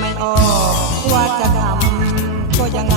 ไม่ออกว่าจะทำก็ยังไง